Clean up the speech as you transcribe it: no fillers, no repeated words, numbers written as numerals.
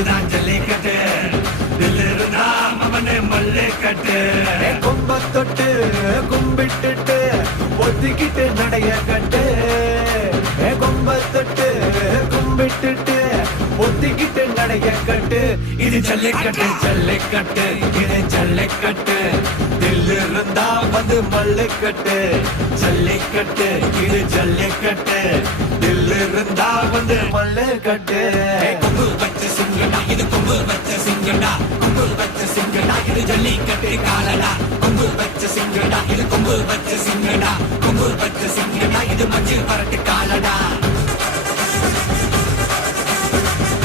இதுதான் ஜல்லிக்கட்டு தில்லு இருந்தா அவனே மல்லிக்கட்டு கொம்ப தொட்டு கும்பிட்டுட்டு ஒத்திக்கிட்டு நடைய கட்டு கொம்ப தொட்டு கும்பிட்டுட்டு ஒத்திக்கிட்டு நடைய கட்டு இது ஜல்லிக்கட்டு ஜல்லிக்கட்டு இது ஜல்லிக்கட்டு தில்லு இருந்தா வந்து மல்லிக்கட்டு ஜல்லிக்கட்டு இது ஜல்லிக்கட்டு தில்லு இருந்தா வந்து மல்லிக்கட்டு கொம்பு வச்ச சிங்கடா இது கொம்பு வச்ச சிங்கடா கொம்பு வச்ச சிங்கடா இது ஜல்லிக்கட்டு காலடா கொம்பு வச்ச சிங்கடா இது கொம்பு வச்ச சிங்கடா கொம்பு வச்ச சிங்கடா இது மஞ்சள் பரட்டு காலடா